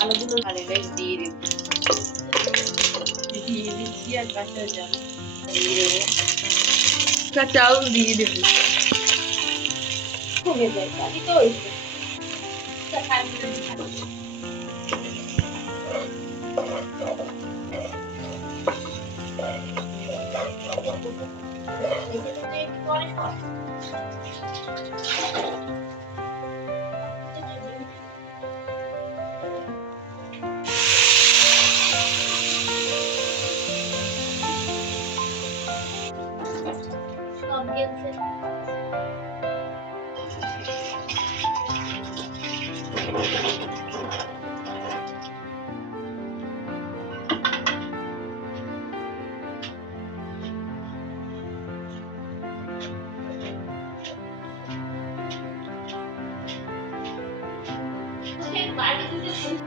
আলুগুলো ভালো বেশ দিয়ে দেব দিয়ে দিচ্ছি আর কাঁচা জল দিয়ে দেবো কাঁচা চাউল দিয়ে দেবো কমে যায় খালি তো হয়েছে সব Guedes.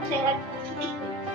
Será que